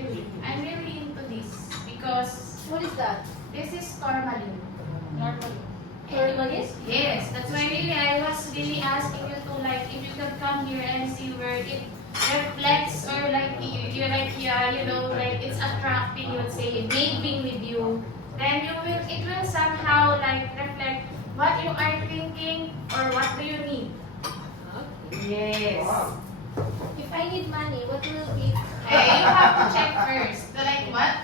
Really, I'm really into this because What is that? this is tourmaline. Normally. Tourmaline? Yes, that's why really I was really asking you to like if you could come here and see where it reflects or like you like you know like it's attracting you, let's say vaping with you, then it will somehow like reflect what you are thinking or what do you need. Yes. If I need money, what will be? You have to check first. So, like what?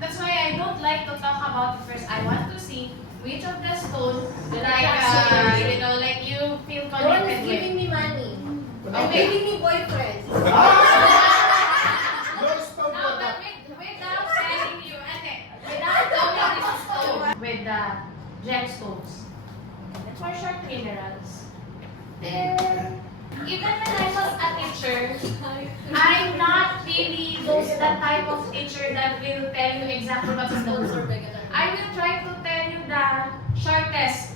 That's why I don't like to talk about it first. I want to see which of the stone like you know like you feel No one is connected giving with. me money. I'm Okay. giving me boyfriend. No stone No, for but that. without telling you, without knowing this stone with the gemstones, for short minerals, then even when I was a teacher, I'm not really the type of teacher that will tell you exactly what's in the book. I will try to tell you the shortest.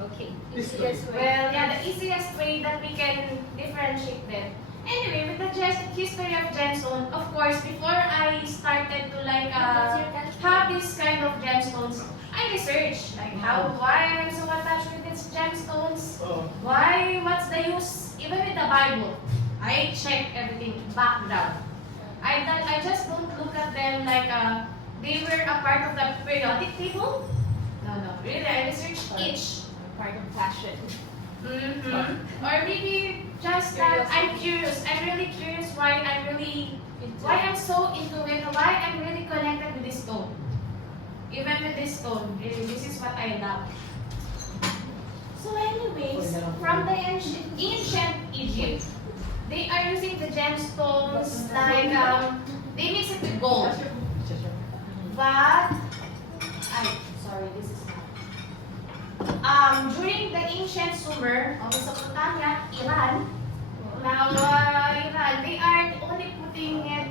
Okay. Easiest way. Well, yeah, the easiest way that we can differentiate them. Anyway, with the history of gemstone, of course, before I started to like have this kind of gemstones, I researched like why I'm so attached with these gemstones. Why? What's the use? Even with the Bible, I check everything background. I just don't look at them like they were a part of the periodic table. No, really, I researched each. Part of passion. Or maybe just that I'm curious. I'm really curious why I'm so into it, why I'm really connected with this stone. Even with this stone, really, this is what I love. So anyways, from the ancient Egypt, they are using the gemstones like they mix it with gold. But sorry, this is during the ancient Sumer of Mesopotamia, Iran, Iran, they are only putting it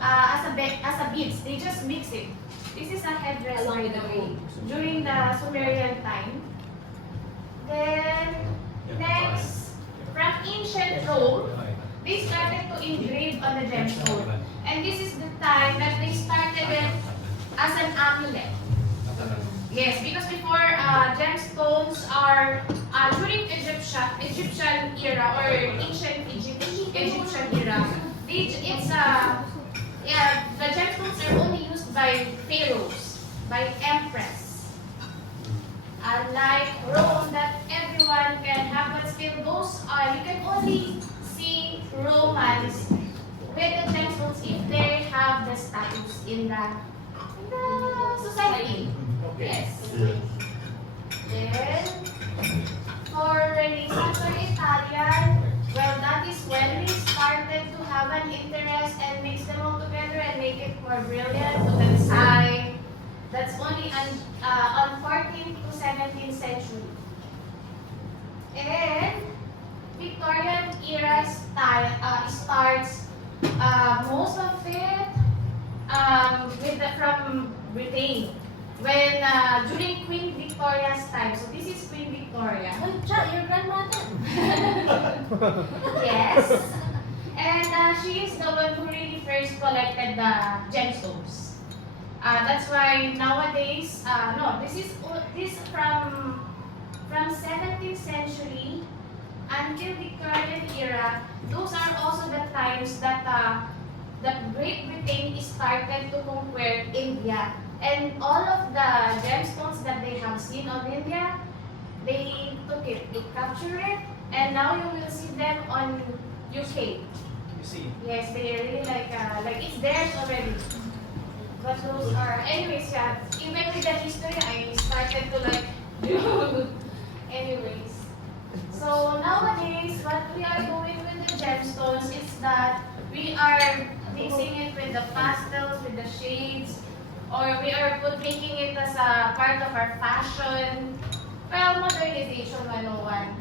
as a beads. They just mix it. This is a headdress by the way. During the Sumerian time. Then next, from ancient Rome, they started to engrave on the gemstone. And this is the time that they started it as an amulet. Yes, because before gemstones are during Egyptian era or ancient Egyptian era, the gemstones are only used by pharaohs, by empress. Unlike Rome, that everyone can have, but still those you can only see Romans with the gemstones if they have the status in the society. Yes. Then, for Renaissance or Italian, well, that is when we started to have an interest and mix them all together and make it more brilliant to the design. That's only on 14th to 17th century. And Victorian era starts most of it from Britain. When during Queen Victoria's time, so this is Queen Victoria. Oh, your grandmother. Yes, and she is the one who really first collected the gemstones. That's why nowadays, this from 17th century until Victorian era. Those are also the times that Great Britain started to conquer India. And all of the gemstones that they have seen on India, they took it, they captured it, and now you will see them on UK. You see. Yes, they are really like it's theirs already. But those are, anyways, yeah. Even with the history, I started to like do. Anyways, so nowadays, what we are doing with the gemstones is that we are mixing it with the pastels, with the shades. Or we are making it as a part of our fashion. Well, modernization 101.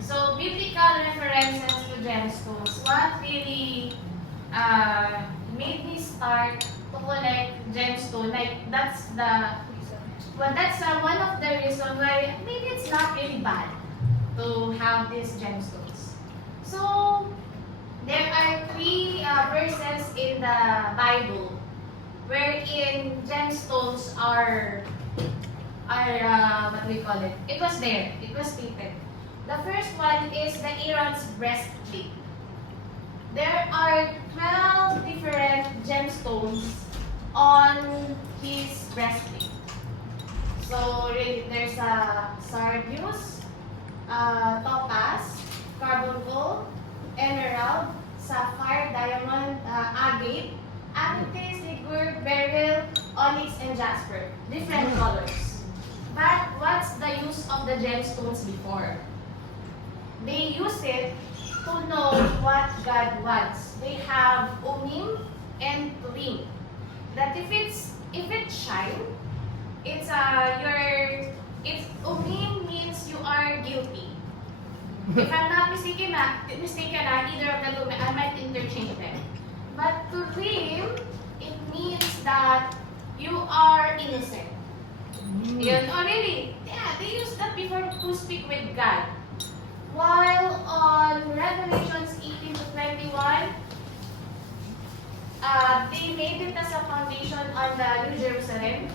So, biblical references to gemstones. What really made me start to collect gemstone? Like, that's one of the reasons why maybe it's not really bad to have these gemstones. So, there are three verses in the Bible, wherein gemstones are what do we call it? It was there. It was stated. The first one is the Aaron's breastplate. There are 12 different gemstones on his breastplate. So there's a sardius, topaz, carbuncle, emerald, sapphire, diamond, agate, amethyst, ligure, beryl, onyx, and jasper. Different colors. But what's the use of the gemstones before? They use it to know what God wants. They have umim and turim. That if it shine, it's umim means you are guilty. If I'm not mistaken, either of the two, I might interchange them. But turim, it means that you are innocent. Yun, oh really? Yeah, they use that before to speak with God. While on Revelations 18 to 21, they made it as a foundation on the New Jerusalem,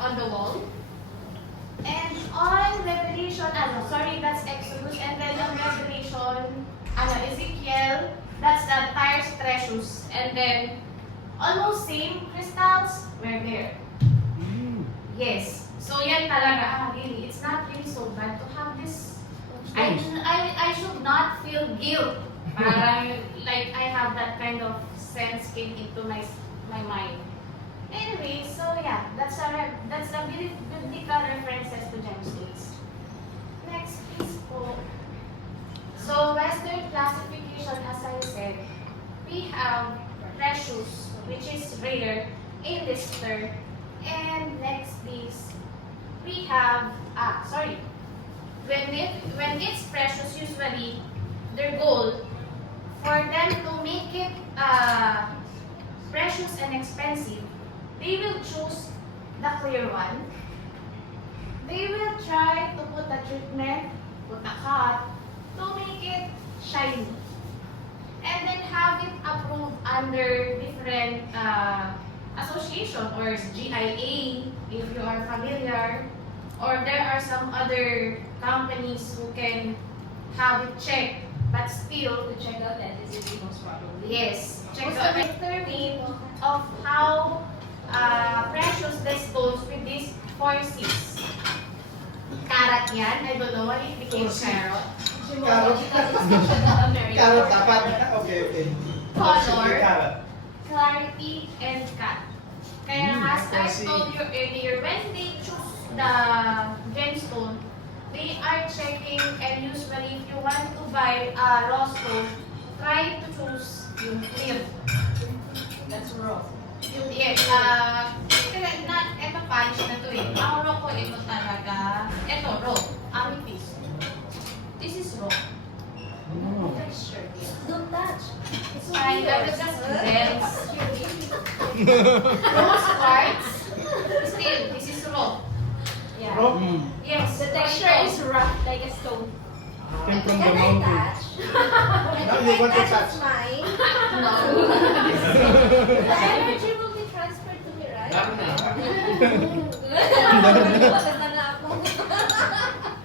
on the wall. And on Revelation, that's Exodus, and then on Revelation, Ezekiel, that's the Tyres Treasures, and then almost same crystals were there. Yes. So yan talaga, really, it's not really so bad to have this. I should not feel guilt. Parang like I have that kind of sense came into my mind. Anyway, so yeah, that's the biblical references to gemstones. Next, please po. So Western classification, as I said, we have precious, which is rare, A-lister, and next please, we have when it's precious, usually their goal for them to make it precious and expensive, they will choose the clear one. They will try to put a treatment, put a cut, to make it shiny. And then have it approved under different association or GIA, if you are familiar. Or there are some other companies who can have it checked, but still, To check out authenticity most probably. yes, check out the determine of how precious the stones with these 4 C's. Carat yan, I don't know why it became carrot. Carrot dapat. Okay. Color, Carrot. clarity, and cut. Kaya as I told you earlier, when they choose the gemstone, they are checking, and usually if you want to buy a raw stone, try to choose yung clear. That's raw. Yes, ito polish na to eh. Ang raw ko, ito talaga, ito raw, amethyst. This is raw. Texture. Don't touch. It's so I weird. was just bells. Rose quartz. Still, this is raw. Yeah. Rock. Yes, The texture is rough like a stone. Came from the Can I mountain. touch? Now you want to touch. Mine. No. The energy will be transferred to me, right? Maganda na ako.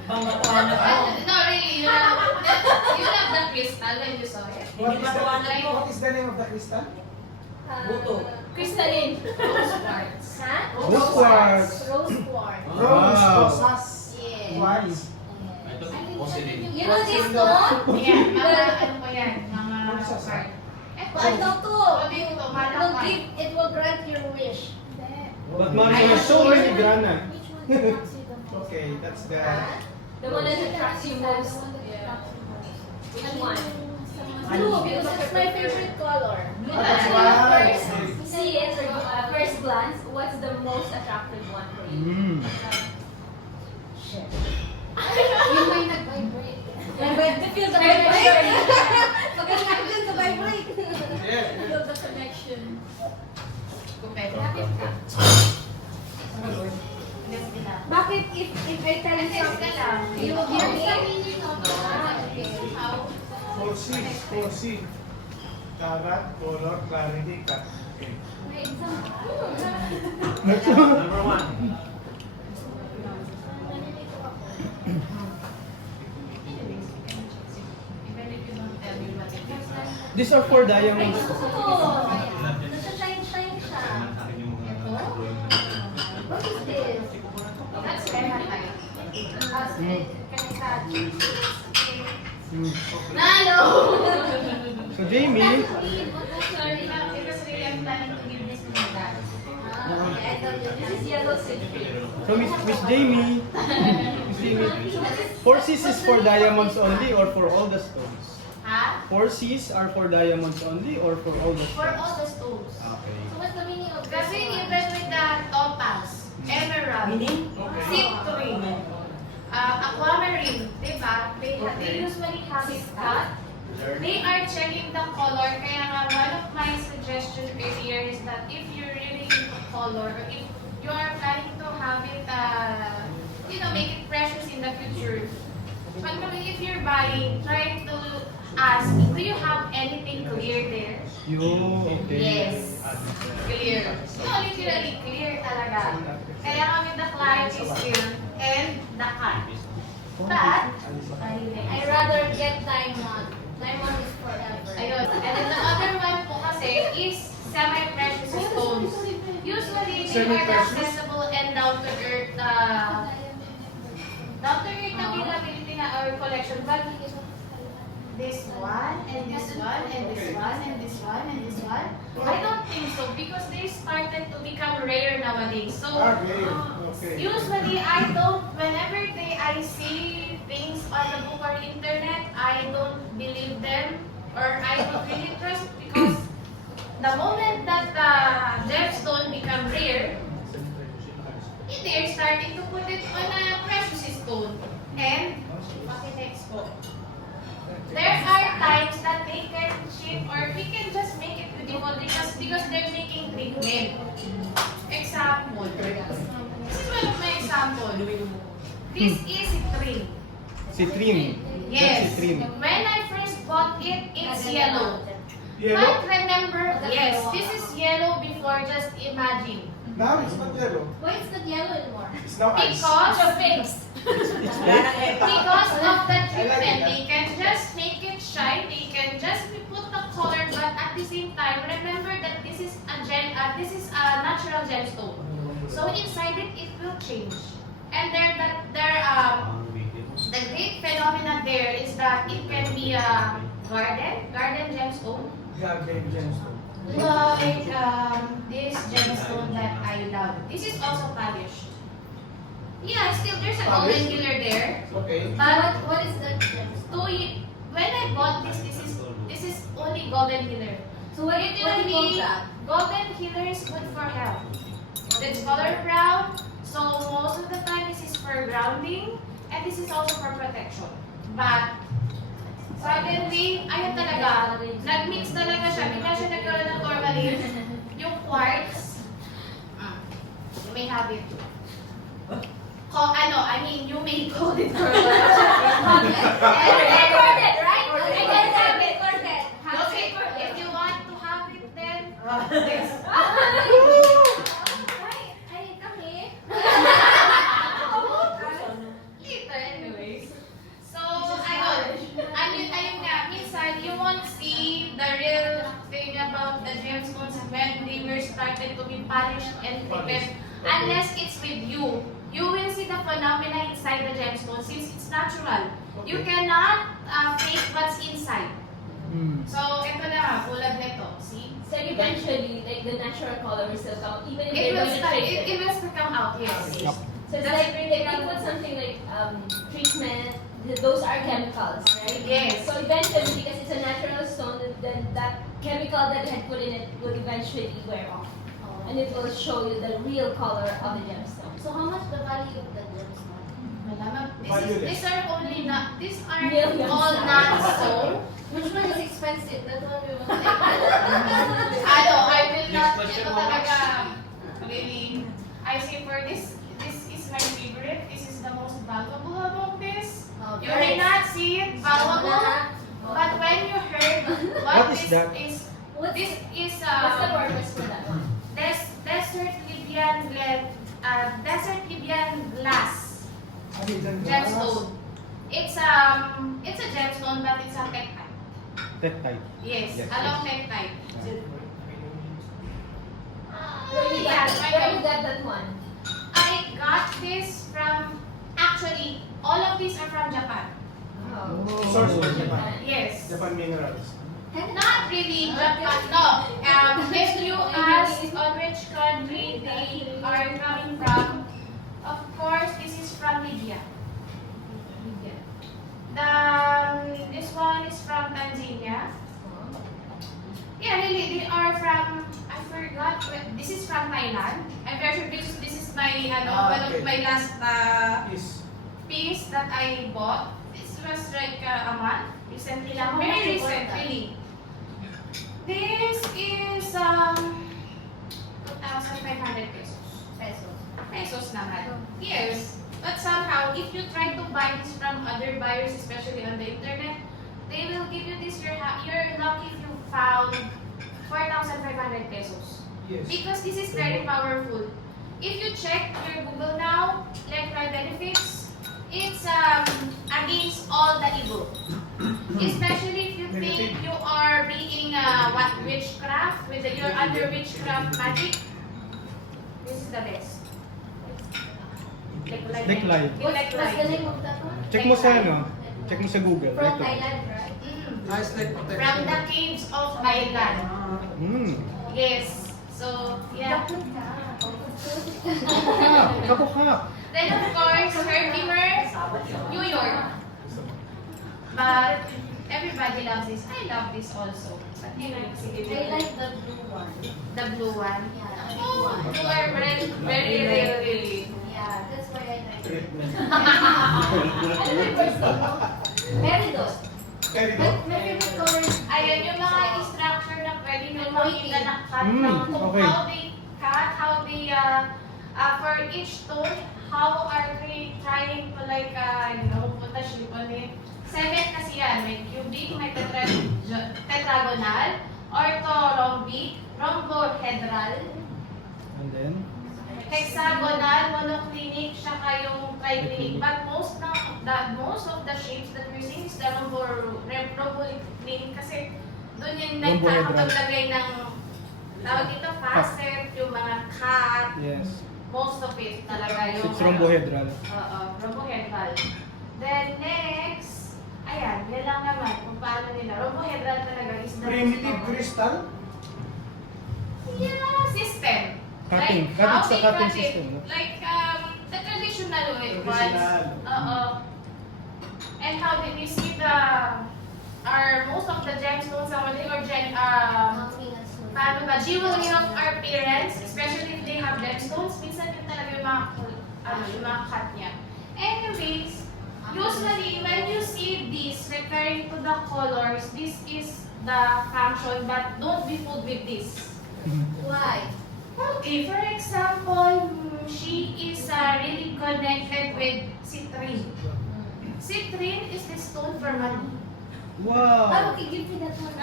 No, really, you have the crystal when you saw it. What is the name of the crystal? Buto. Crystalline. Rose quartz. Huh? Rose quartz. Rose quartz. Rose. Wow. Rosas. Yeah. Quartz. You know this stone? Yan, mga ano po yan, mga Roses, card. Eto, Ano to? Ano It ito, will malakad. give, it will grant your wish. But mom, you're so many grana. Which one attracts you the most? Okay, that's the. Huh? The one that attracts you most. Which one? Blue, because it's my favorite color. That's why. See it at first glance, what's the most attractive one for you? Yung may nag-vibrate. Feel the vibration. Maganda dun sa vibrate. Yeah. Feel the connection. Kupet. Lapit ka. Yes, nila. Bakit if I tell you Yes, something, ka lang. you will hear me? How? 4C. 4C. Karat, color, clarity, cut. Number one. Even if you don't tell me what it is. These are for diamonds. Nasa-shine-shine siya. What is this? That's hematite. Mm. Can I touch? Hmm. Nalo! So Jamie, Sorry na, because really I'm planning to give this to my dad. This is yellow citrine. so Miss Jamie, Miss Jamie, 4 Cs is for diamonds only or for all the stones? Ha? 4 Cs are for diamonds only or for all the For stones? all the stones. Okay. So what's the meaning of Kasi even with the topaz, emerald, citrine, aquamarine, diba? They usually have it cut. They are checking the color. Kaya nga, one of my suggestions earlier is that if you're really into color, or if you are planning to have it, make it precious in the future, if you're buying, try to ask, do you have anything clear there? Okay. Yes. Clear. No, literally clear talaga. Kaya nga with the client is clear and the cut. But, I rather get diamond. Diamond is forever. ayun. And then the other one po kasi is semi-precious stones. Usually, they are accessible and down-to-earth availability na our collection. But this one, and this one, and this one, and this one, and this one, I don't think so because they started to become rare nowadays. So, Okay. usually whenever I see things on the book or internet, I don't believe them or I don't really trust because the moment that the gemstone become rare, they're starting to put it on a precious stone. And, next po. There are times that they can ship or we can just make it beautiful because they're making pigment. Example. This is one of my example. This is citrine. Citrine. Yes. Citrine. When I first bought it, it's yellow. Yellow? But remember, yes, this is yellow before, just imagine. Now it's not yellow. Why it's not yellow anymore? It's now ice. It's fake. Because of the treatment, they can just make it shine, they can just put the color, but at the same time, remember that this is a natural gemstone. So inside it will change. And the great phenomena there is that it can be a garden gemstone. Garden gemstone. Like this gemstone that I love. This is also polished. Yeah, still there's a golden Polished? healer there. Okay. But What is the gemstone? when I bought this is only golden healer. So what do you call that? Golden healer is good for health. It's color brown, so most of the time this is for grounding, and this is also for protection. But suddenly, ayun talaga, nag-mix talaga siya. Bigla siya nagkaroon ng tourmaline. Yung quartz, you may have it. You may call it tourmaline. Recorded, right? Okay. I can have it. Recorded. Okay, if you want to have it then, yes. Ay, kami. Later, anyways. So, ayun nga, minsan, you won't see the real thing about the gemstones when they were started to be polished and thickened. Unless it's with you. You will see the phenomena inside the gemstone since it's natural. You cannot fake what's inside. So, ito na, tulad nito. See? So eventually, like the natural color will still come, even if It they're will going to start, treat it will still come out, yes. Yep. So it's like they put something like treatment. Those are chemicals, right? Yes. So eventually, because it's a natural stone, then that chemical that they had put in it will eventually wear off, and it will show you the real color of the gemstone. So how much the value of the gemstone? These are only not, these are Millions all na. not so. Which one is expensive? That one we will take. I will not, question, ito how much? talaga, really, I say for this is my favorite, this is the most valuable about this. You may not see it valuable, but when you heard What what is this that? is, What's this is, What's the purpose for that one? this it's a gemstone, but it's a pectite. Tektite. Yes, Yes, a long yes. pectite. Where you Yeah, got, I where know. you got that one? I got this from, actually, all of these are from Japan. Source from Japan. Yes. Japan Minerals. Not really Japan, no. If you ask on which country they are coming from, of course, this is from Libya. This one is from Tanzania. Yeah, really, they are from, I forgot, this is from Thailand. I'm very sure this is my, one of Okay. my last Is piece that I bought. This was like a month, recently lang, very recently. This is 2,500 pesos. Pesos naman. Yes. But somehow, if you try to buy this from other buyers, especially on the internet, they will give you this. You're lucky if you found 4,500 pesos. yes. Because this is very powerful. If you check your Google now, electoral benefits, it's against all the evil. Especially if you think you are being witchcraft, you're under witchcraft magic. This is the best. Decline. What's the name of that one? Check mo sa ano? Check mo sa Google. From Ito. Thailand, right? Nice like protection. From the caves of Thailand. Mm. Yes. So, yeah. Kabukhak. Then of course, Herkimer, New York. But everybody loves this. I love this also. But anyway, sige, I like the blue one. the blue one. Yeah, Oh, you are very, really. Yeah, that's why I like it. Treatment. Peridot. Very My good. favorite color is Ayan yung mga structure na pwede nyo makita na cut Mm, kung okay. how they cut, how they, for each stone, how are they trying to like, put a shape on it. 7 kasi yan, may cubic, may tetragonal, ortho, rhombic, rhombohedral, And then? hexagonal, monoclinic, saka yung triclinic. But most of the shapes that we're seeing is the rhombohedral kasi doon yung Rhombohedral. nagkakapaglagay ng tawag dito facet, yung mga cut, Yes. most of it talaga yung It's rhombohedral. rhombohedral. Then next, ayan, yan lang naman kung paano nila. Rhombohedral talaga is the Primitive crystal. Yeah, system. Cutting. How Cutting sa they cutting cut it. system, no? Like the traditional way ones. Traditional. And how did you see most of the gemstones nowadays or paano ba, jewelry of our parents, especially if they have gemstones, minsan yun talaga yung mga cut niya. Anyways, usually when you see this referring to the colors, this is the function, but don't be fooled with this. why? Okay, for example, she is really connected with citrine. Citrine is the stone for money. Wow! Okay, give me that one.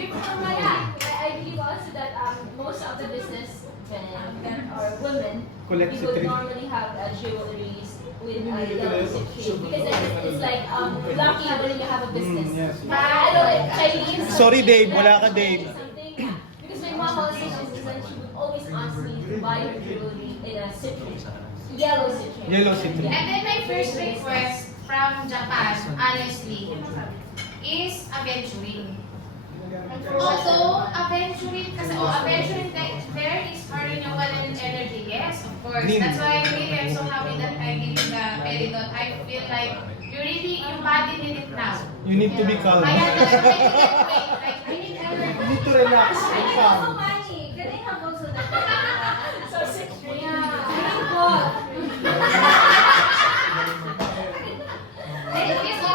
I believe also that most of the businessmen or women Collect we would citrine. normally have jewelries with yellow citrine because it's like lucky when you have a business. yes. I know like Chinese. Sorry, Dave. Wala ka, Dave. Something. Because my mom also says that she would always ask me to buy her jewelry in a citrine, yellow citrine. Yellow citrine. And then my first request from Japan, honestly, is aventurine. Although aventurine, kasi aventurine there is for renewable energy. Yes, of course. Green. That's why I'm so happy that I give you the peridot. I feel like your body need it now. You need to be calm. Kaya talaga may get weight. Like, I need energy. You need to relax and I need calm. also money. Can I have also that? So citrine. Yeah. I need gold. It is a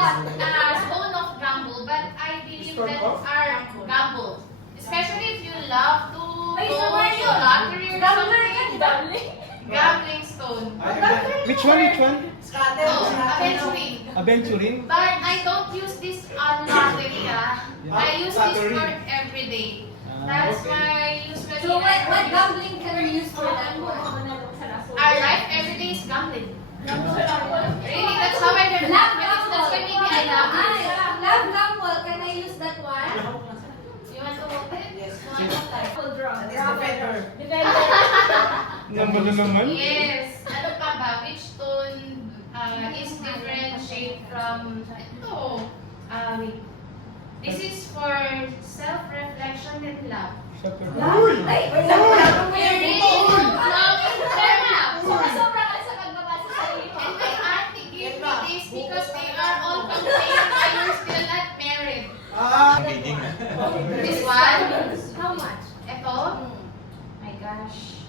stone of gamble, but I believe Stone that of? are gamble. Especially if you love to Ay, go sama to yun. lottery or something. Gambling. Gambling stone. Which one? Which one? Oh, aventurine. Aventurine? But I don't use this on lottery, I use this for everyday. That's okay. why usually So what gambling can we use for that one? our life every day is gambling. Really, that's how I remember. That's why maybe I love it. Love gamble. Can I use that one? You want to hold it? Yes. Full draw. Defender. Defender. Naman na naman. Yes. Ano pa ba? Which stone is different shape from ito? Wait. This is for self-reflection and love. Ay, Sobra ka sa pagbabasa sa sarili mo. And my auntie gave me this because they are all campaign why you're still not married. Ah. This one? How much? Ito? My gosh.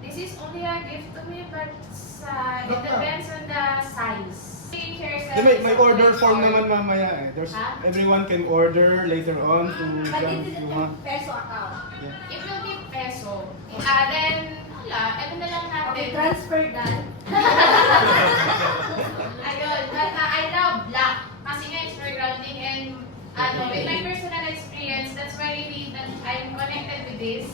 This is only a gift to me but it depends on the size. Di, may order form naman mamaya eh. There's, Ha? everyone can order later on to But jump it is if you want. in peso account. Yeah. It will be peso. Then, wala. Ano na lang natin. Okay, transfer that. Ayun. But I love black. Kasi nga it's for grounding and with my personal experience, that's why really that I'm connected with this.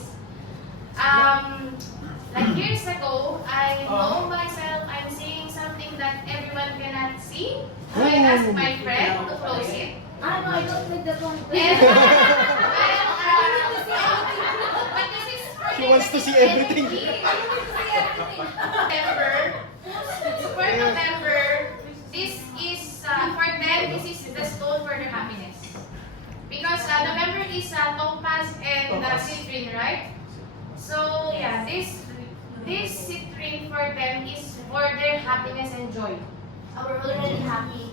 Like years ago, I know myself, I'm seeing something that everyone cannot see. So I asked my friend to close it. Ah, no, I don't need that one. And, but this is for She wants to see everything. November. For November, this is for them. This is the stone for their happiness. Because November is topaz and citrine, right? So yeah, this citrine for them is for their happiness and joy. We're already happy.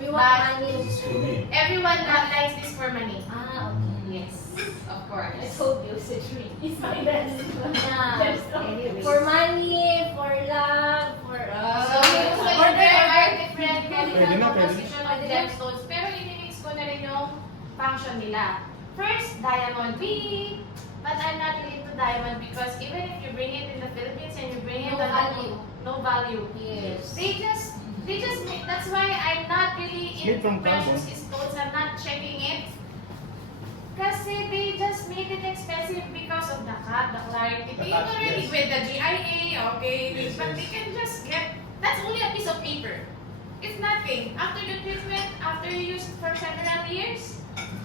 We But- want money. Everyone likes this for money. Ah, okay. Yes, of I course. told you, citrine is my best. Yeah. For money, for love, for So there are different Pwede chemical na, pwede. composition of gemstones, pero inimix ko na rin yung function nila. First, diamond. But I'm not really into diamond because even if you bring it in the Philippines and you bring it No value. no value. Yes. They just make, that's why I'm not really Made into from precious carbon. stones. I'm not checking it. Kasi they just made it expensive because of the cut, the clarity. They already with the GIA, okay, but they can just get, that's only a piece of paper. It's nothing. After the treatment, after you use it for several years,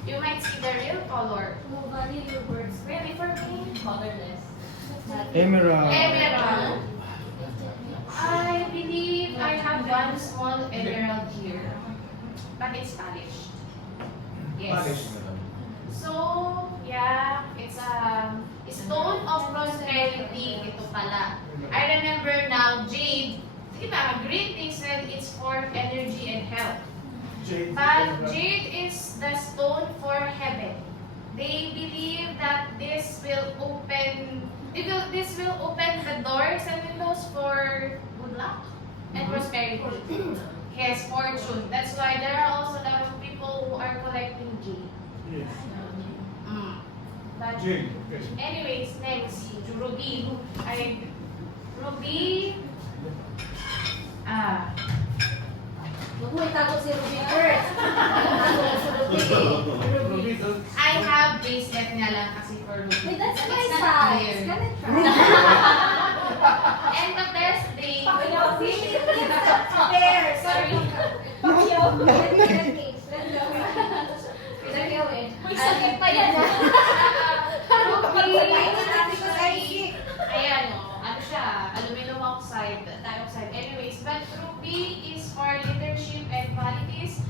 you might see the real color. No value your words. Really, for me, Colorless. Emerald. emerald. I believe I have one small emerald here, but it's polished. Yes. So, yeah, it's a stone of prosperity. Ito pala. I remember now, jade. Diba, green thing said it's for energy and health. But jade is the stone for heaven. They believe that this will open the doors and windows for good luck and prosperity. Yes, fortune. That's why there are also a lot of people who are collecting jade. Yes. But Jade. Okay. anyways, next, ruby. Ruby. Huwag mo itago si Ruby first. Itago si Ruby. Ruby, don't- I have bracelet nga lang kasi for ruby. Wait, that's my It's not size. clear. Can I try? And the best thing, There. sorry, Let me away. May sakit pa yan. ayan o, ano siya, aluminum oxide, dioxide. Anyways, but ruby is for leadership and qualities,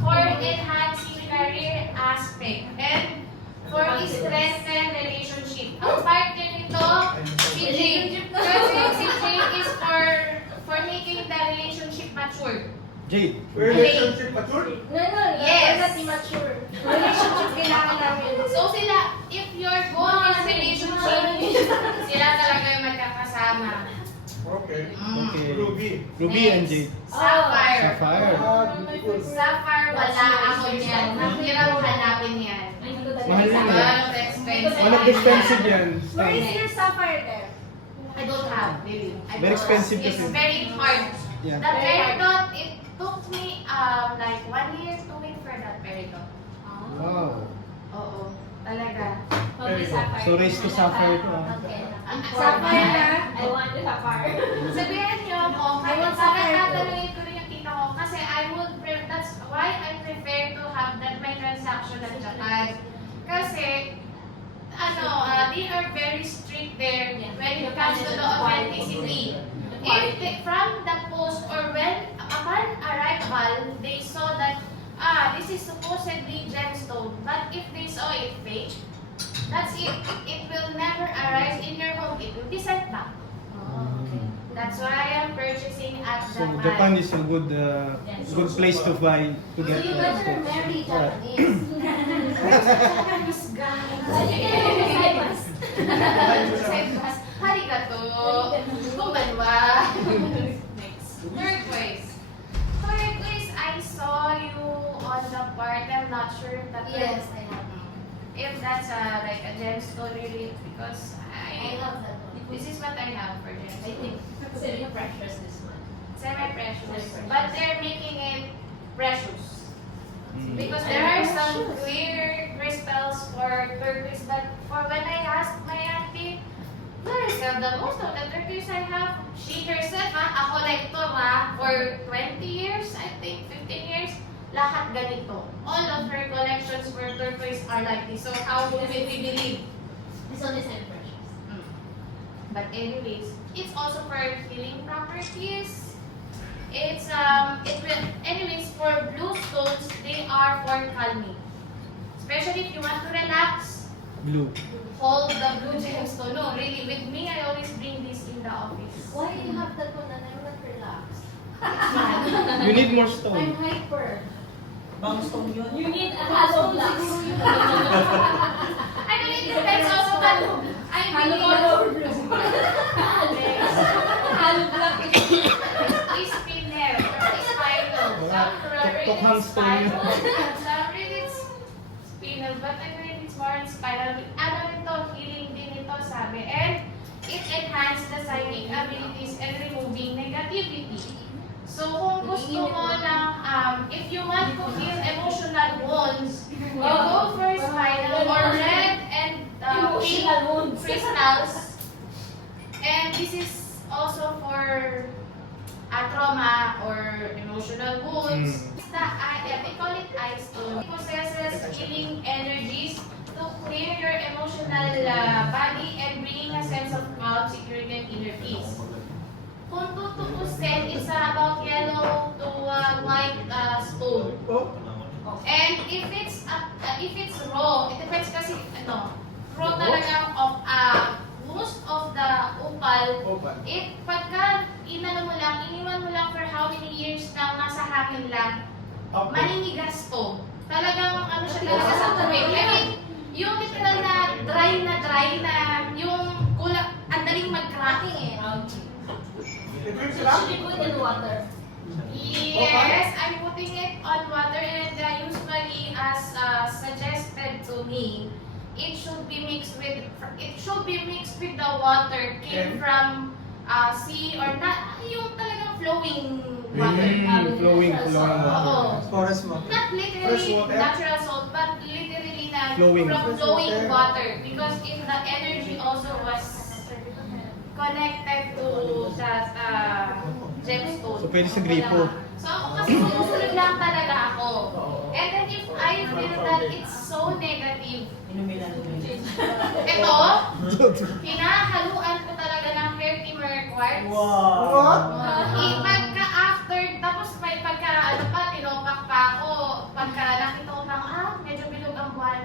for enhancing career aspect, and for strengthen relationship. Ang part din nito, si Jade. Kasi si Jade is for making the relationship mature. Jade. Relationship mature? No, Yes. we're not immature. Relationship kailangan namin. So sila, if your goal is relationship, sila talaga yung magkakasama. Okay. Okay. Ruby. Ruby and Jade. Sapphire. Sapphire. Ah, beautiful. Sapphire, wala ako niyan. Mahirap hanapin yan. Mahal yan eh. One of the expensive. One of the expensive yan. Where is your sapphire there? I don't have, really. I Very don't expensive have. It's kasi. very hard. Yeah. The peridot, it took me like 1 year to wait for that peridot. Wow. Oo, talaga. Mabisa pa. So race to sapphire to ah. A Sapphire na. I want the sapphire. Sabihan niyo ako, I want bakit sapphire. tatanungin ko rin yung tita ko? Kasi that's why I prefer to have that my transaction at Japan. Kasi, they are very strict there when it comes to the authenticity. If from the post or when upon arrival, they saw that, this is supposedly gemstone, but if they saw it fake, that's it. It will never arrive in your home. It will be sent back. That's why I am purchasing at So Japan. Japan is a good place to buy to So get. you better marry Japanese. Japanese guys. Arigato. Konbanwa. Next. Third place. Third place, I saw you on the part. I'm not sure if that Yes, I have. if that's like a gemstone really, because I love that one. this is what I have for I gemstone. think semi-precious this one. Semi-precious. Semi-precious. But they're making it precious. Mm. Because there are some clear crystals for turquoise, but for when I asked my auntie, where is the most of the turquoise I have? She herself, a collector for 20 years, I think, 15 years, lahat ganito. All of her collections for turquoise are like this. So how will we believe? This one is semi-precious. But anyways, it's also for healing properties. It's anyways for blue stones, they are for calming. Especially if you want to relax, Blue. hold the blue gemstone. No, really, with me, I always bring this in the office. Why do you have that one and I'm not relaxed? You need more I'm stone. hyper. You need a hollow blocks. I mean, it depends also, but I Hollow really Hollow block is is spinner or spiral. Some really Tokhang it's stone. spiral. Some really it's spinal, but I mean it's more in spiral. Ano nito, healing din ito, sabi. And it enhances the psychic abilities and removing negativity. So kung gusto mo ng, if you want to heal emotional wounds, you go for spinal or red and pink emotional wounds. crystals. And this is also for trauma or emotional wounds. It's the they call it ice stone. It possesses healing energies to clear your emotional body and bringing a sense of calm, security, and inner peace. Kung tutuusin, it's about yellow to white stone. And if it's raw, it depends kasi raw talaga of most of the opal. If pagka iniwan mo lang for how many years na nasa hangin lang, maninigas to. Talagang siya talaga sa tubig. I mean, yung literal na dry na, yung kulang, ang daling mag-cracking Should you put in water? Yes, I'm putting it on water and usually as suggested to me, it should be mixed with the water came from sea or not yung talagang flowing water. Flowing Oo. water. Not Fresh literally water? natural salt, but literally na Flowing. from Fresh flowing water. water. Because if the energy also was connected to that gemstone. So pwede sa gripo. So ako kasi sumusunod lang talaga ako. And then if I feel that it's so negative, ito, hinahaluan ko talaga ng hair trimmer quartz. Pagka after, tapos may tinopak pa ako. Pagka nakita ko pang, medyo bilog ang buwan,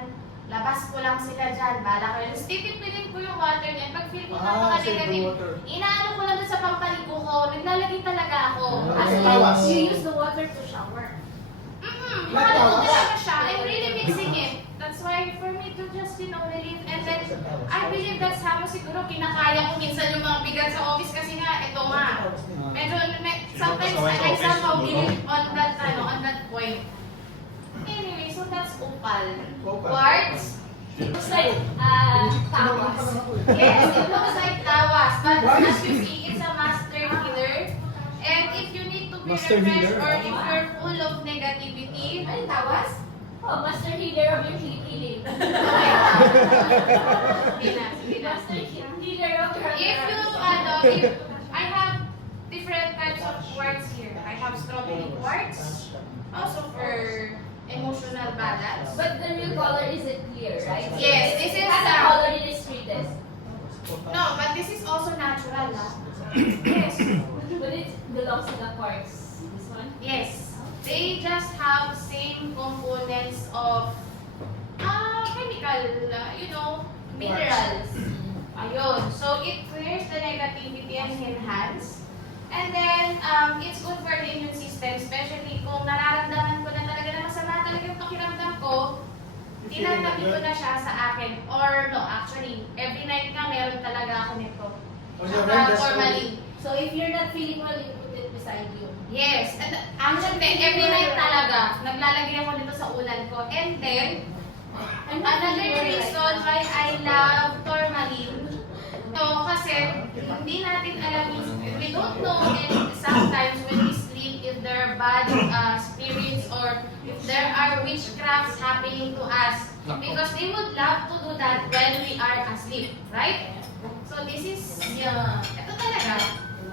labas ko lang sila dyan, bala ko yun. Titipilin ko yung water niya. Pag feel ko napaka-negative, inaano ko lang doon sa pampaligo ko, naglalagay talaga ako. You use the water to shower. Mahalo talaga siya. I'm really mixing it. That's why for me to just, relieve. And then, I believe that's how siguro kinakaya ko minsan yung mga bigat sa office kasi nga, ito nga. Medyo, sometimes I somehow believe on that point. Anyway, so that's opal. Quartz. Looks like tawas. Yes, it looks like tawas. But as you see, it's a master healer. And if you need to be Master refreshed healer? or if you're full of negativity, Ano tawas? Oh, master healer of your healing. Sige na. Master healer of your I have different types of quartz here. I have strawberry quartz, also for emotional balance. But the real color isn't clear, right? Yes, this is Has a color in its sweetest. No, but this is also natural. Yes. But it belongs to the quartz. This one? Yes. They just have same components of chemical, minerals. Ayun. So it clears the negativity and enhance. And then it's good for the immune system, especially kung nararamdaman ko na talaga na masama talaga yung pakiramdam ko, tinatabi ko na siya sa akin. Or no, actually, every night nga meron talaga ako nito. Formally. So if you're not feeling well, you put it beside you. Yes. And actually, every night talaga, naglalagay ako nito sa ulan ko. And then, another reason why I love tourmaline, kasi hindi natin alam, we don't know, and sometimes when we sleep, if there are bad spirits or if there are witchcrafts happening to us, because they would love to do that when we are asleep, right? So this is, ito talaga,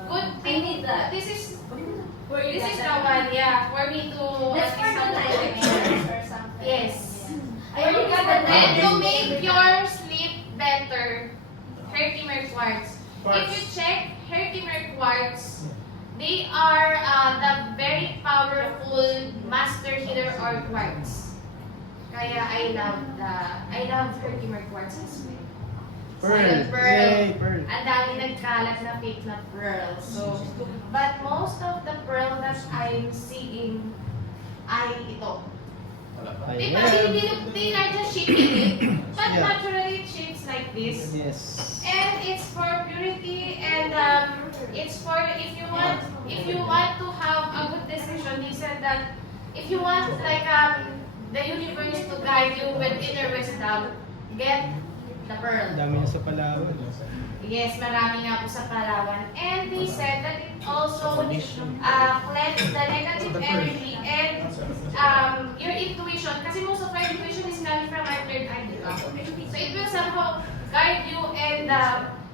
good thing. I need that. This is Where you the got that? one, yeah, for me to That's for the night or something. Yes. Where you got that? And to make your sleep better, Herkimer quartz. If you check Herkimer quartz, they are the very powerful master healer or quartz. Kaya I love Herkimer quartz as well. Pearl. Pearl. Yay, pearl. Ang dami nagkalat na fake na pearl. So, but most of the pearl that I'm seeing ay ito. Diba? They are just shaping it. But Yeah. naturally it shapes like this. Yes. And it's for purity and it's for if you want to have a good decision. He said that if you want like the universe to guide you with inner wisdom, get the pearl. Dami na sa Palawan. Yes, marami nga po sa Palawan. And he said that it also cleanses the negative energy and your intuition. Kasi most of our intuition is coming from our third eye, di ba? So it will somehow guide you and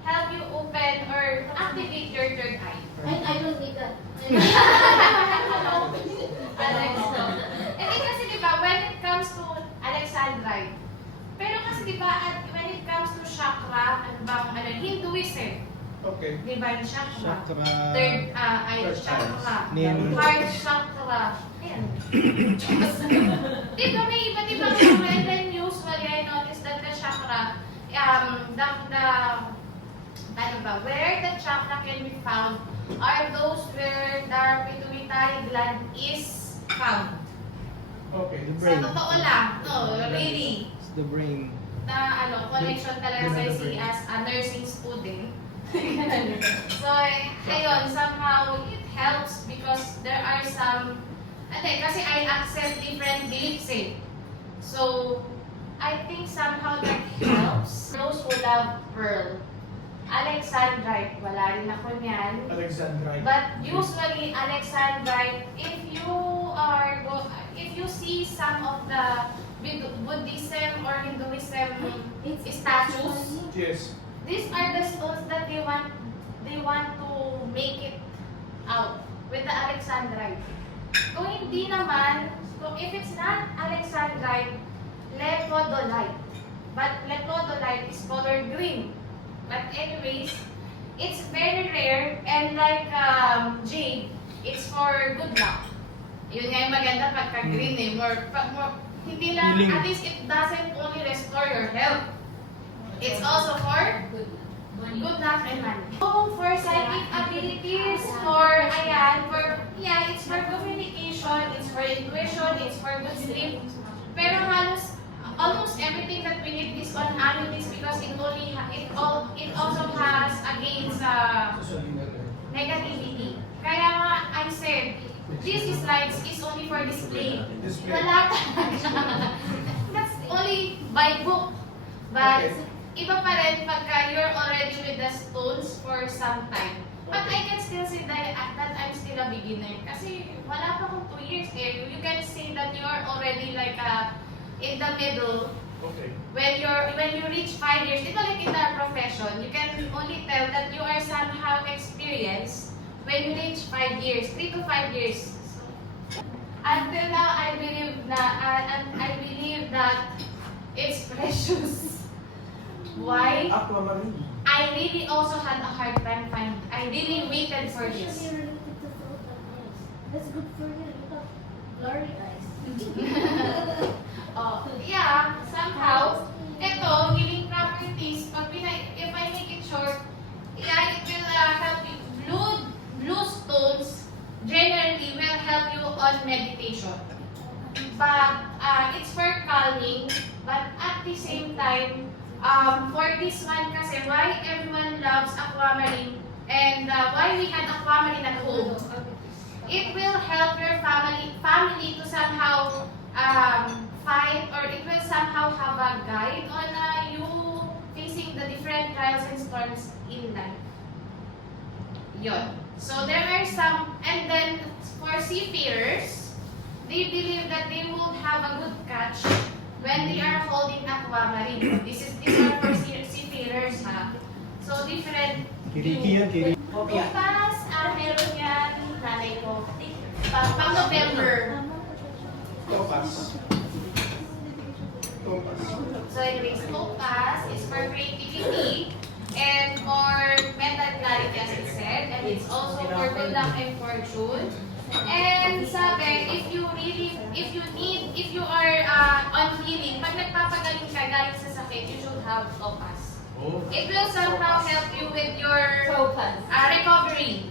help you open or activate your third eye. I don't need that. Alex, no? And then kasi di ba, when it comes to Alexandrite, pero kasi di ba, when it comes to chakra, Hinduism, Okay. di ba yung chakra? Chakra. Third eye chakra. Nin. Heart chakra. Ayan. Di ba may iba't ibang chakra and then usually I noticed that the chakra, where the chakra can be found are those where the pituitary gland is found. Okay. The Sa brain. totoo lang, no, really. It's the brain. Na connection talaga sa si as a nursing student. So, ayun, somehow it helps because there are some, kasi I accept different beliefs eh. So, I think somehow that helps. Those who love pearl. Alexandrite, wala rin ako niyan. Alexandrite. But usually Alexandrite, if you see some of the Buddhism or Hinduism statues, Yes. these are the stones that they want to make it out with the Alexandrite. Kung hindi naman, if it's not Alexandrite, lepidolite. But lepidolite is color green. But anyways, it's very rare and like jade, it's for good luck. Yun nga yung maganda pagka green eh. More, hindi lang, Healing. at least it doesn't only restore your health. It's also for good luck and money. So, for psychic abilities, it's for communication, it's for intuition, it's for good sleep. Pero almost everything that we need is on amethyst because it also has against negativity. Kaya nga, I said, this slides is only for display. Display. Wala talaga. That's only by book. But, Okay. iba pa rin pagka you're already with the stones for some time. But I can still say that I'm still a beginner. Kasi wala pa akong 2 years eh. You can say that you are already like in the middle, Okay. when you reach 5 years, ito like in our profession, you can only tell that you are somehow experienced when you reach 5 years, 3 to 5 years. Until now, I believe that it's precious. Why? Aquamarine. I really also had a hard time finding. I really waited for Actually this. related to fruit and eggs. That's good for you. You got blurry eyes. Oh, yeah, somehow. Ito, healing properties, if I make it short, yeah, it will help you. Blue stones generally will help you on meditation. But it's for calming, but at the same time, for this one kasi, why everyone loves aquamarine and why we had aquamarine at home. It will help your family to somehow fight, or it will somehow have a guide on you facing the different trials and storms in life. Yun. So there are some, and then for seafarers, they believe that they will have a good catch when they are holding aquamarine. These are for seafarers, ha? So different. Kiriki yan, kiriki. Bukas, meron yan, nanay ko. Pang November. Topaz. Topaz. So anyways, Topaz is for creativity and for mental clarity, as it said, and it's also for good luck and fortune. And sabi, if you are on healing, pag nagpapagaling ka galing sa sakit, you should have Topaz. Oh. It will somehow help you with your Topaz. recovery.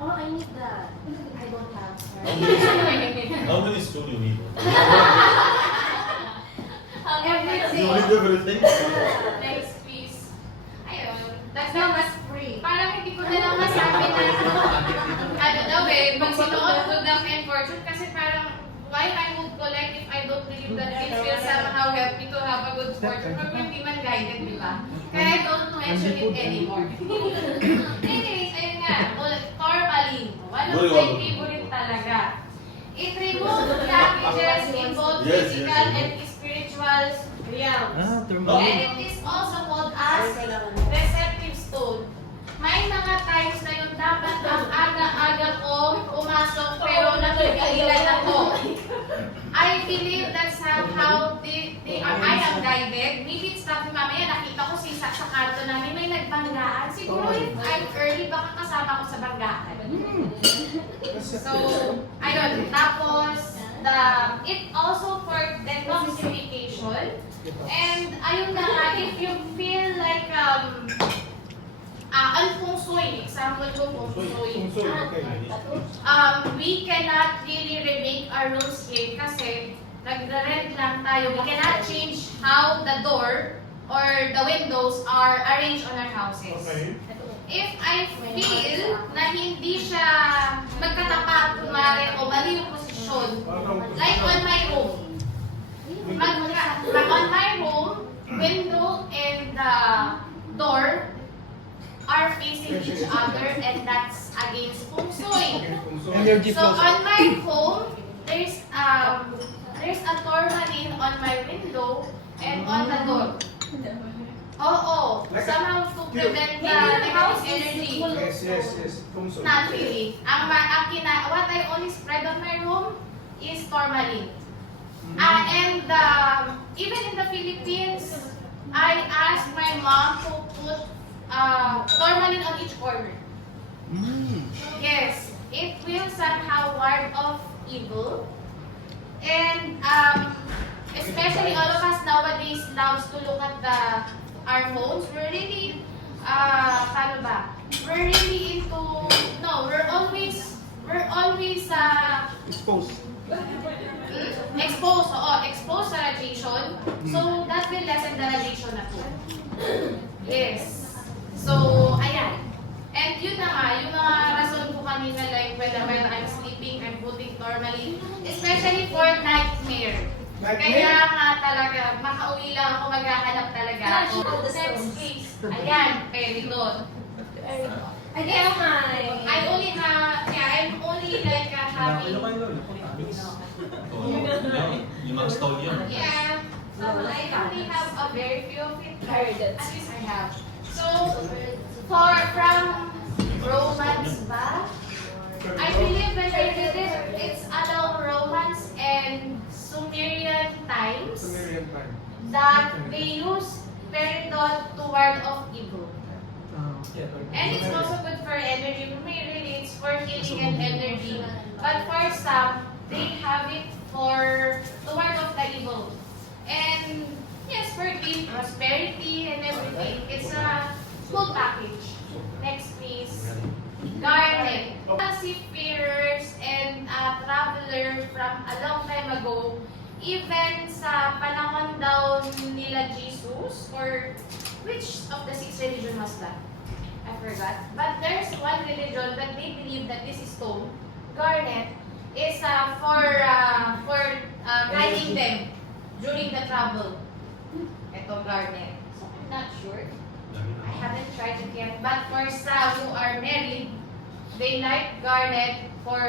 Oh, I need that. I don't have. How many stool you need? Everything. You need everything? Next piece. Ayun. That's No, not that's free. parang hindi ko na lang masabi na ano daw pag sinuot good luck and fortune, kasi parang why I would collect if I don't believe that it will somehow help me to have a good fortune pag hindi man guided, di ba? Kaya I don't mention it anymore. Anyways, ayun nga, tourmaline. One of my favorite talaga. It removes blockages in both Yes, physical yes, and spiritual realms. Ah, And thermal. it is also called as receptive stone. May mga times na yung dapat ang aga-aga ko pumasok pero napipigilan ako. I believe that somehow I am guided. Maybe it's not mamaya nakita ko sa kanto namin may nagbanggaan. Siguro if I'm early baka kasama ko sa banggaan. So, ayun. Tapos, it also for detoxification. And ayun na nga, if you feel like ang feng shui, example ko feng shui. Okay. We cannot really remake our rooms here kasi nagre-rent lang tayo. We cannot change how the door or the windows are arranged on our houses. Okay. If I feel na hindi siya magkatapat, kumare, o mali yung posisyon, like on my room, on my room, window and door are facing each other, and that's against feng shui. Energy So flows. on my home, there's a tourmaline on my window and on the door. Oo, somehow to prevent the negative energy. Yes. Kung so. Not really. What I only spread on my room is tourmaline. And even in the Philippines, I asked my mom to put tourmaline on each corner. Mm. Yes, it will somehow ward off evil. And especially all of us nowadays loves to look at our phones. We're really, paano ba? We're really into, no, we're always Exposed. exposed sa radiation. So that will lessen the radiation na po. Yes. So, ayan. And yun na nga, yung mga rason ko kanina, like when I'm sleeping, I'm putting tourmaline, especially for nightmare. Kaya nga talaga, makauwi lang ako, maghahanap talaga ako. Next case. Ayan, peridot. I guess my... I'm only like having Yung mga stall yun. yeah. So I only have a very few of it, but at least I have. So from Romance ba? I believe when I read it, it's along Romance and Sumerian times Sumerian time. that they use peridot to ward off evil. And it's also good for energy. Really, it's for healing and energy. But for some, they have it to ward off the evil. And yes, for gift, prosperity, and everything. It's a full package. Next, please. Garnet. Seafarers and travelers from a long time ago, even sa panahon daw nila Jesus, or which of the 6 religion was that? I forgot. But there's one religion that they believe that this stone, garnet, is for guiding them during the travel. Ito, garnet. So I'm not sure. I haven't tried it yet. But for some who are married, they like garnet for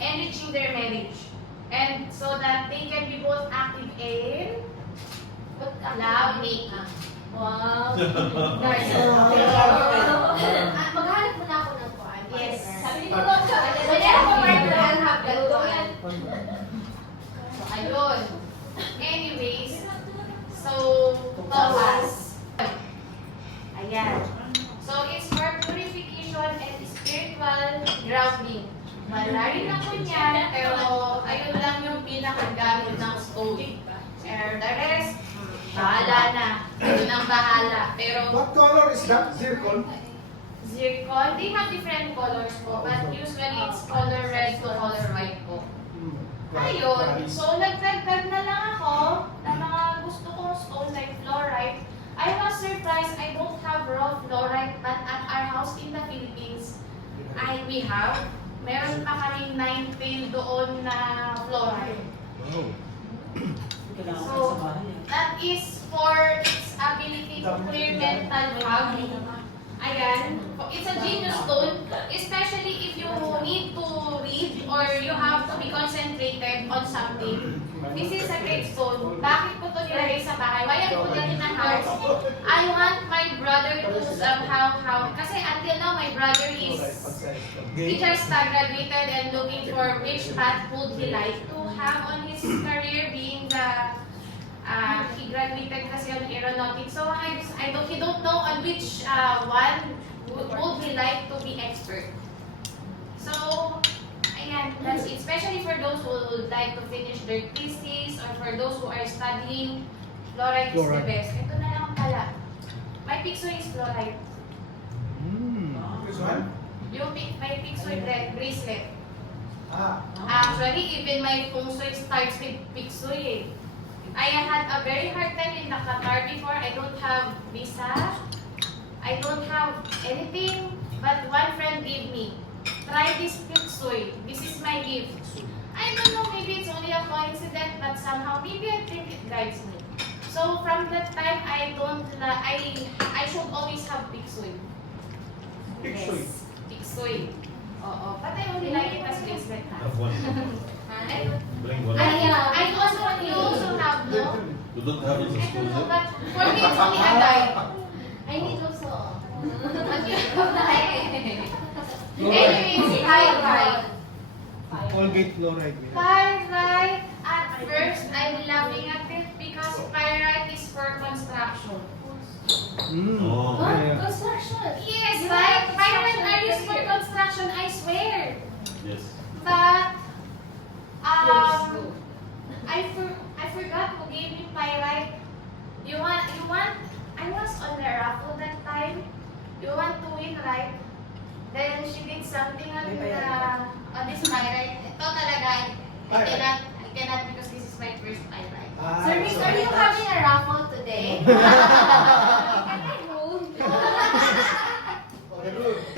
enriching their marriage. And so that they can be both active in love, makeup. Wow. Maghanap muna ako ng kuan. Yes. Sabi ni Kulot ka. Whenever ko partner, I'll have that one. So, ayun. Anyways, so, Thomas. Ayan. So, it's for purification and spiritual grounding. Wala rin ako niyan, pero ayun lang yung pinakagamit ng stone. The rest, bahala na. Yun ang bahala. Pero, What color is that? Zircon? zircon, they have different colors po, but usually it's color red to color white po. Ayun, so nagdagdag na lang ako ng mga gusto kong stone like fluorite. I was surprised I don't have raw fluorite, but at our house in the Philippines, we have. Meron pa kaming 9-tail doon na fluorite. So, that is for its ability to clear mental fog. Ayan. It's a genius stone, especially if you need to read or you have to be concentrated on something. This is a great stone. Bakit ko to nilagay sa bahay? Why I put it in the house? I want my brother to somehow, kasi until now my brother is, he just graduated and looking for which path would he like to have on his career, being the he graduated kasi on aeronautics. So he don't know on which one would he like to be expert. So, ayan, that's it. Especially for those who would like to finish their thesis or for those who are studying, fluorite is the best. Ito na lang pala. My Pixoy is fluorite. This one? Yung my Pixoy bracelet. Ah. Actually, even my feng shui starts with Pixoy eh. I had a very hard time in the Qatar before. I don't have visa. I don't have anything. But one friend gave me, try this Pixoy. This is my gift. I don't know, maybe it's only a coincidence, but somehow, maybe I think it guides me. So from that time, I should always have Pixoy. Pixoy. Yes, Pixoy. Oo. But I only like it as bracelet. Have one. Bring one. I also have, no? You don't have it I as don't know, school. but for me it's only a guide. I need also. Anyways, pyrite. Colgate fluoride. Pyrite, at first, I'm laughing at it because pyrite is for construction. Oh. Yeah. Construction. Yes, right? Pyrite are used for construction, I swear. Yes. But, I forgot who gave me pyrite. You want, I was on the raffle that time. You want to win, right? Then she did something on this pyrite. Ito talaga, I cannot because this is my first pyrite. Sir Miss, are you having a raffle today?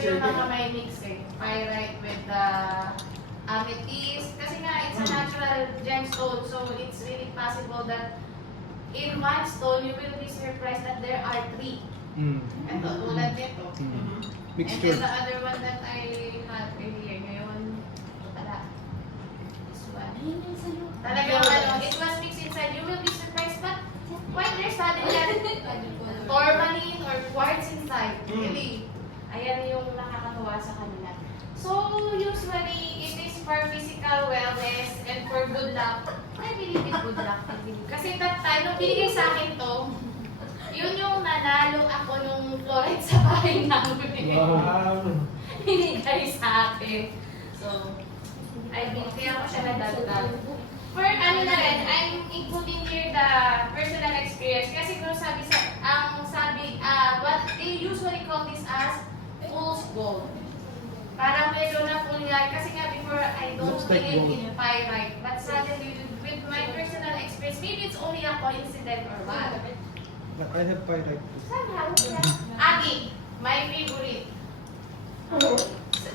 Yung mga may mix eh. Pyrite with the amethyst. Kasi nga, it's a natural gemstone. So, it's really possible that in one stone, you will be surprised that there are 3. Ito, tulad nito. And Mixture. then the other one that I had earlier, ngayon, wala. one. Ayun yung sa'yo. Talagang it was mixed inside. You will be surprised, but why there's suddenly tourmaline or quartz inside? Really. Ayan yung nakakatawa sa kanila. So, usually, it is for physical wellness and for good luck. I believe in good luck. I believe. Kasi that time, nung binigay sa akin to, yun yung nanalo ako nung Floyd sa bahay namin. Wow. Binigay sa akin. So, I believe, kaya ako siya nadagdag. For ano na rin, I'm including here the personal experience. Kasi kung what they usually call this as fool's gold. Parang medyo na full yan. Kasi nga before, I don't Looks like believe gold. in pyrite. But suddenly, with my personal experience, maybe it's only a coincidence or what. But I have pyrite too. Somehow, Agi, my favorite.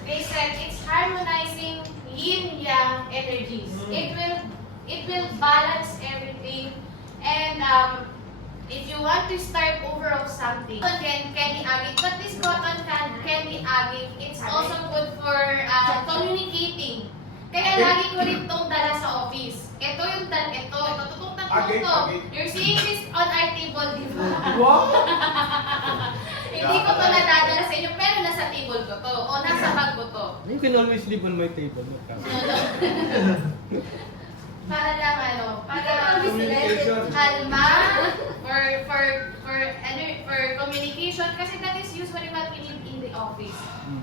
They said it's harmonizing yin-yang energies. It will balance everything. And if you want to start over of something, again, candy agate. But this cotton candy agate, it's also good for communicating. Kaya lagi ko rin itong dala sa office. Ito tutong Agate, to. agate. You're seeing this on our table, di ba? Wow! Hindi ko to nadadala sa inyo, pero nasa table ko to. O nasa bag ko to. You can always leave on my table. No problem. Para lang para Communication. kalma, for communication, kasi that is usually what we need in the office.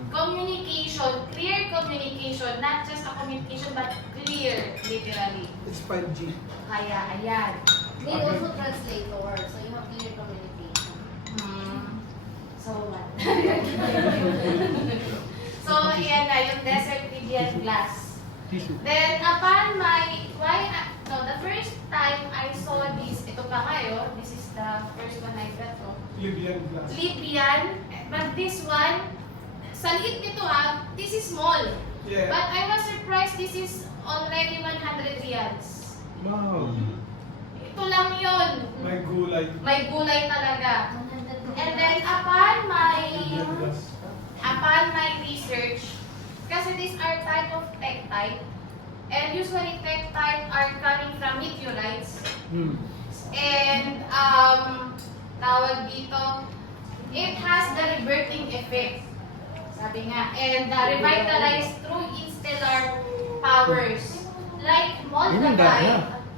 Communication, clear communication, not just a communication, but clear, literally. It's 5G. Kaya, ayan. They also translator, so you have clear communication. So what? So, ayan na, yung desert Libyan glass. Tissue. Then, upon the first time I saw this, ito pa ngayon, this is the first one I got to. Libyan glass. Libyan, but this one, sa liit nito this is small. Yeah. But I was surprised this is already 100 riyals. Wow. Ito lang yun. May gulay. May gulay talaga. And then Libyan glass. upon my research, kasi these are type of tektite, and usually tektite are coming from meteorites. And tawag dito, it has the reverting effect. Sabi nga, and revitalized through stellar powers. Like Yun ang darna. multiply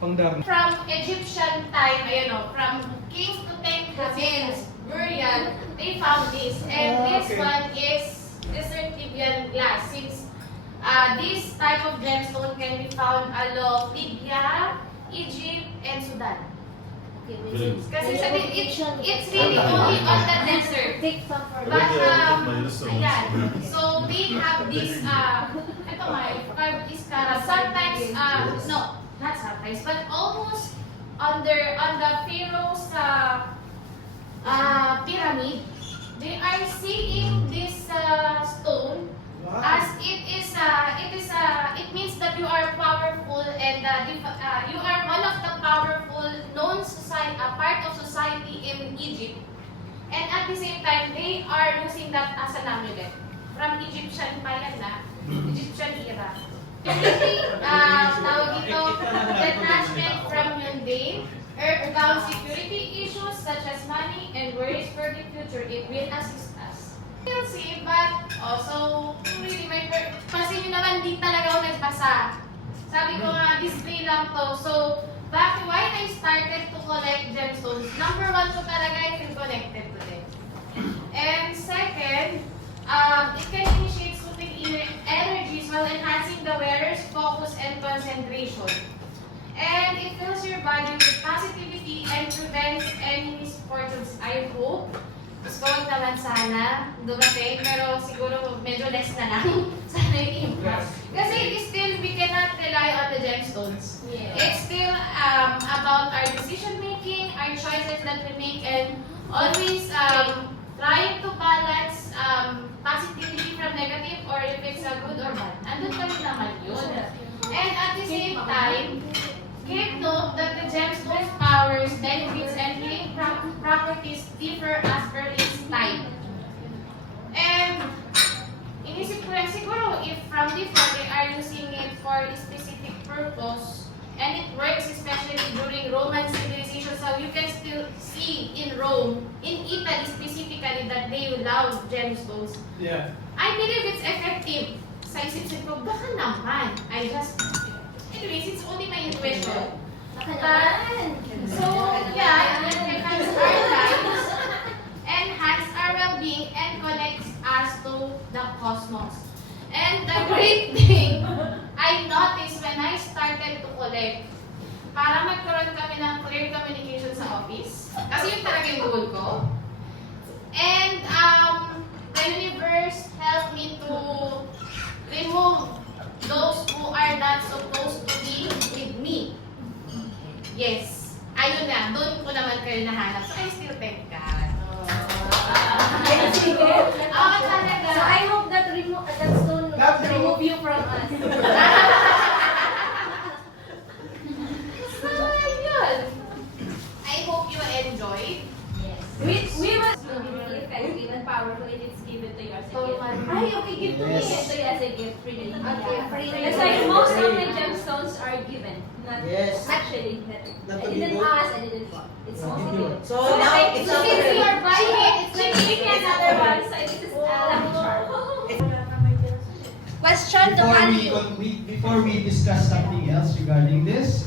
Pang darna. from Egyptian time, from kings to Tutankhamun's burial, they found this. And this Okay. one is desert Libyan glass. Since this type of gemstone can be found along Libya, Egypt, and Sudan. Okay, Brilliant. Kasi it's really only on the desert. Take some for But, Minus the ayan. ones. So, they have this, ito nga, carved this sometimes, no, not sometimes, but almost on the pharaoh's pyramid, they are seeing this stone as it means that you are powerful and you are one of the powerful known part of society in Egypt. And at the same time, they are using that as an amulet. From Egyptian pa yan Egyptian era. Tawag dito, detachment from mundane, earthbound security issues such as money and worries for the future. It will assist us. We'll see, but also, really, kasi nyo naman, di talaga ako nagbasa. Sabi ko nga, display lang to. So, back to why I started to collect gemstones. Number one ko talaga, I feel connected to them. And second, it can initiate soothing inner energies while enhancing the wearer's focus and concentration. And it fills your body with positivity and prevents any misfortunes. I hope. Gusto ko naman sana dumating, pero siguro medyo less na lang. Sana yung impact. Kasi it is still, we cannot rely on the gemstones. Yeah. It's still about our decision making, our choices that we make, and always trying to balance positivity from negative, or if it's a good or bad. Andun pa rin naman yun. And at the same time, keep note that the gemstone's powers, benefits, and healing properties differ as per its type. And inisip ko lang siguro if from different they are using it for specific purpose, and it works especially during Roman civilization. So you can still see in Rome, in Italy specifically, that they love gemstones. Yeah. I believe it's effective. Sa isip-isip ko, baka naman. Anyways, it's only my intuition. Baka naman. So, yeah, it enhances our lives, enhances our well-being, and connects us to the cosmos. And the great thing I noticed when I started to collect, para magkaroon kami ng clear communication sa office. Kasi yun talaga yung goal ko. And the universe helped me to remove those who are not supposed to be with me. Yes. Ayun na. Doon ko naman kayo nahanap. So I still thank God. Ay, sige. Oo, talaga. So I hope that stone Love you. remove you from us. So, yun. I hope you enjoyed. Yes. We will be really effective and powerful if it's given to you as a So, gift. Ay, okay, give to me. Yes. Give to you as a gift, freely. Okay, freely. It's like most of my gemstones are given. Not Yes. actually. Not I to be didn't bought. ask, I didn't want. It's mostly given. So now it's up to Since you them. are buying it, it's Like like giving me another one, so this is lucky charm. Question the Before we discuss something else regarding this,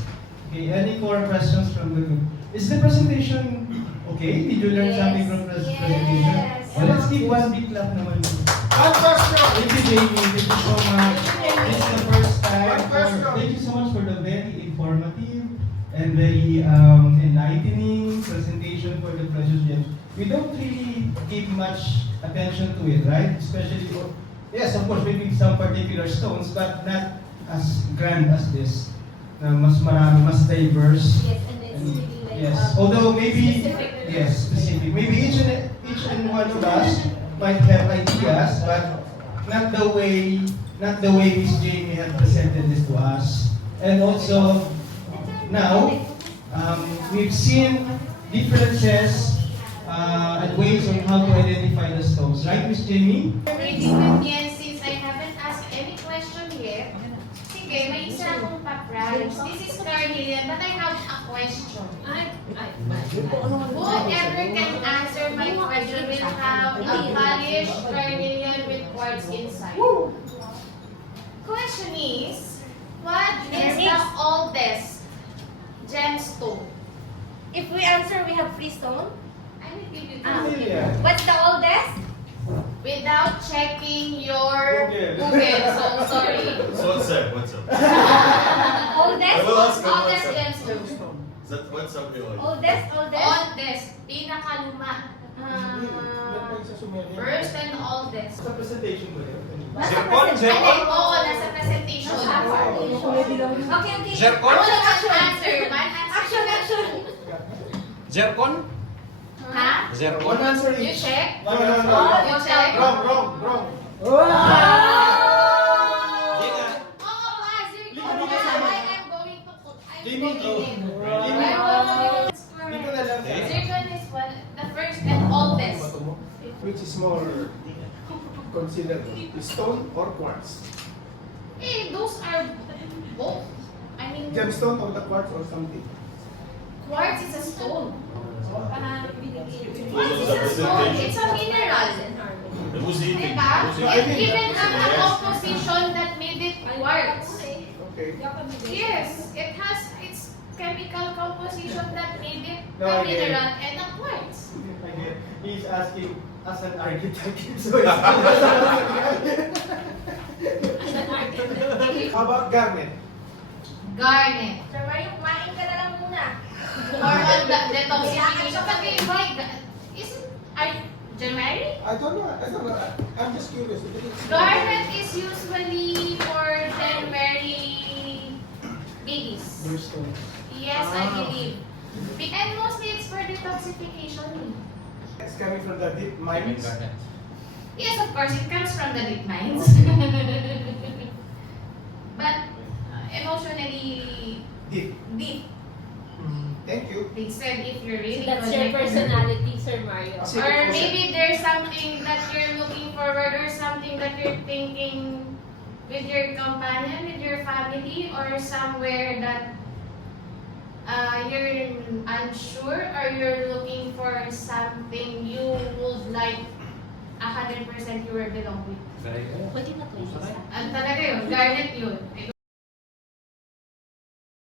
okay, any more questions from the group? Is the presentation okay? Did you learn Yes. something from the presentation? Yes. Oh, let's give one big clap naman. One question. Thank you, Jamie. Thank you so much. This is the first time. One question. Thank you so much for the very informative and very enlightening presentation for the precious gems. We don't really give much attention to it, right? Especially for, yes, of course, maybe some particular stones, but not as grand as this. Na mas marami, mas diverse. Yes, and it's really like Yes, although maybe specific. yes, specific. Maybe each and one of us might have ideas, but not the way Miss Jamie had presented this to us. And also now we've seen differences and ways on how to identify the stones, right, Miss Jamie? reading with me, and since I haven't asked any question yet, sige, may isa akong pa-prize. This is carnelian, but I have a question. Whoever can answer my question will have a polished carnelian with quartz inside. Question is, what is the oldest gemstone? If we answer, we have free stone. I will give you Yeah. What's the oldest? without checking your Google. Google. So sorry. So what's up? What's up? I Oldest? will ask him Oldest what's up. gemstone. Is that what's up your Oldest? Oldest. Pinakaluma. Yan pa yung sa Sumeria. First and oldest. Sa presentation ko yun. Oo, nasa presentation. Okay, okay. Wala kang answer. One answer. Action. Zircon? Ha? Zircon? One answer You each. check? No. You check? Wrong. Oo, Di nga. Zircon. That's why I'm going to put. Jimmy, Dito na lang. Zircon is one, the first and oldest. Which is more considered stone or quartz? Those are both. I mean, Gemstone or the quartz or something? quartz is a stone. Quartz Who's is a stone. It's a mineral. Who's eating? Diba? Who's It eating? even has a composition that made it quartz. Okay. Yes, it has its chemical composition that made it No, a I get it. mineral and a quartz. Okay. He's asking as an architect. So it's How about garnet? Garnet. Sir Mario, kumain ka na lang muna. Or on the detoxification. But they buy, isn't, Jermary? I don't know. I'm just curious. Garnet is usually for Jermary babies. Birthstone. Yes, I believe. And mostly it's for detoxification. It's coming from the deep mines. Yes, of course, it comes from the deep mines. But emotionally Deep. deep. Thank you. They said if you're really That's your connected. personality, Sir Mario. Or maybe there's something that you're looking forward or something that you're thinking with your companion, with your family, or somewhere that you're unsure or you're looking for something you would like 100% you will belong with? Very good. Pwede na to. Ang talaga yun, garnet yun.